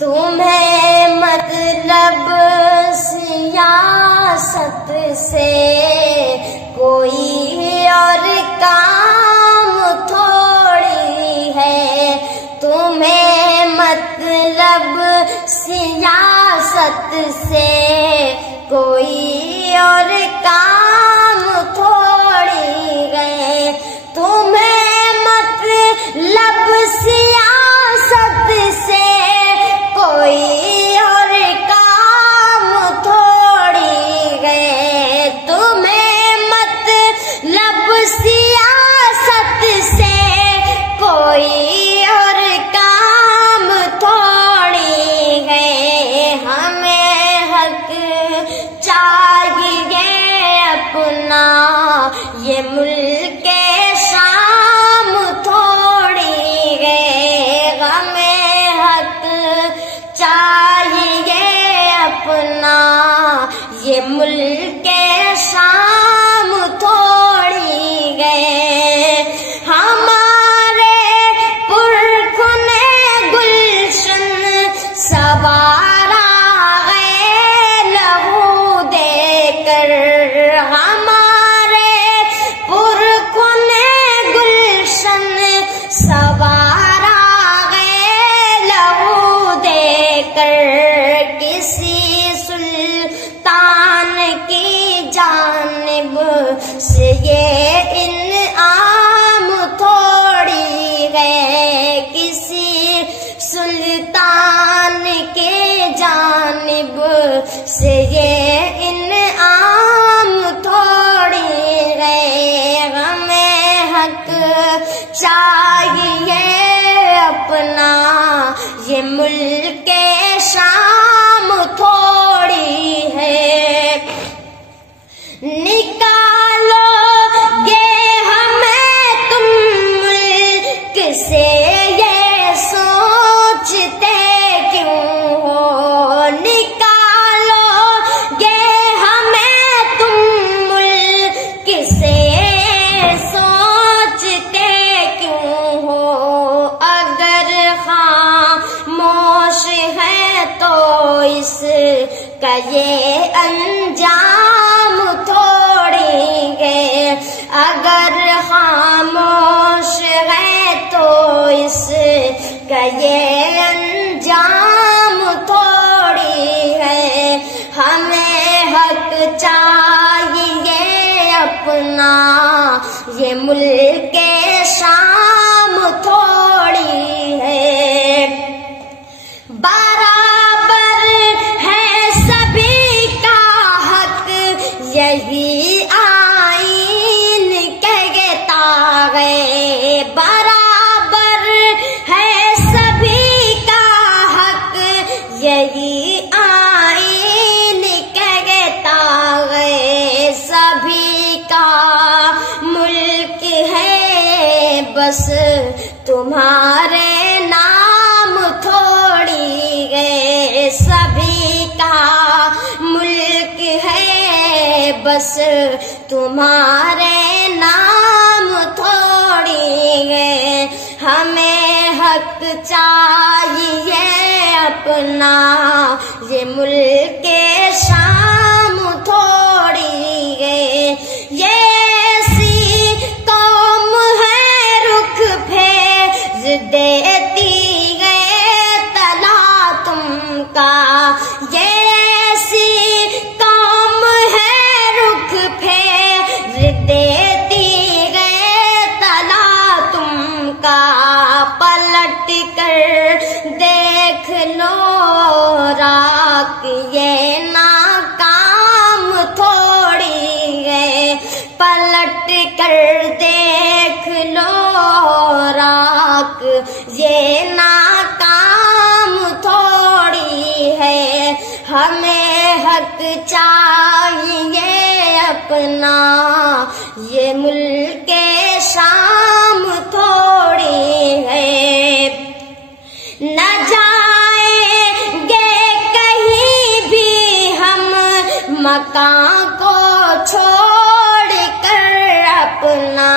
تمہیں مطلب سیاست سے کوئی اور کام تھوڑی ہے، تمہیں مطلب سیاست سے کوئی اور کام تھوڑی ہے، تمہیں مطلب سیاست سے کوئی اور کام تھوڑی ہے، تمہیں مطلب سیاست سے کوئی اور کام تھوڑی ہے، ہمیں حق چاہیے اپنا یہ ملک شام تھوڑی ہے، ہمیں حق چاہیے اپنا یہ ملک شام تھوڑی ہے، ہمارے پرخون گلشن سوارا ہے لہو دے کر، ہمارے پرخون گلشن سوارا ہے لہو دے کر، کسی سلطان کی جانب سے یہ انعام تھوڑی ہے، کسی سلطان کی جانب سے یہ انعام تھوڑی ہے، ہمیں حق چاہیے اپنا یہ ملک شام تھوڑی ہے، نکالو گے ہمیں تم ملک سے یہ سوچتے کیوں ہو، نکالو گے ہمیں تم ملک سے سوچتے کیوں ہو، اگر خاموش ہے تو اس کا یہ انجام تھوڑی ہے، اگر خاموش ہے تو اس کا یہ انجام تھوڑی ہے، ہمیں حق چاہیے اپنا یہ ملک شام تھوڑی ہے، برابر ہے سبھی کا حق یہی آئین کہتا ہے، برابر ہے سبھی کا حق یہی آئین کہتا ہے، سبھی کا ملک ہے بس تمہارے نام تھوڑی ہے، سبھی کا ملک ہے بس تمہارے نام تھوڑی ہے، ہمیں حق چاہیے اپنا یہ ملک شام تھوڑی ہے، یہ ایسی قوم ہے رخ پھیر دیتی ہے تلا تم کا، یہ ایسی قوم ہے رخ پھیر دیتی ہے تلا تم کا، پلٹ کر دیکھ لو راک یہ ناکام تھوڑی ہے، پلٹ کر دیکھ لو راک یہ ناکام تھوڑی ہے، ہمیں حق چاہیے اپنا یہ ملک شام تھوڑی ہے، نہ جائیں گے کہیں بھی ہم مکان کو چھوڑ کر اپنا،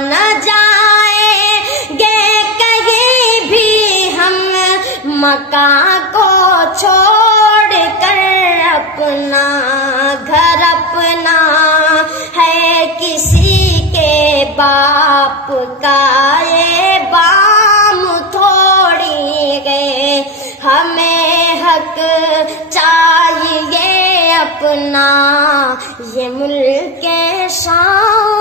نہ جائیں گے کہیں بھی ہم مکان کو چھوڑ کر اپنا گھر اپنا ہے کسی کے باپ کا یہ بام تھوڑی ہے ہمیں حق چاہیے اپنا یہ ملک شام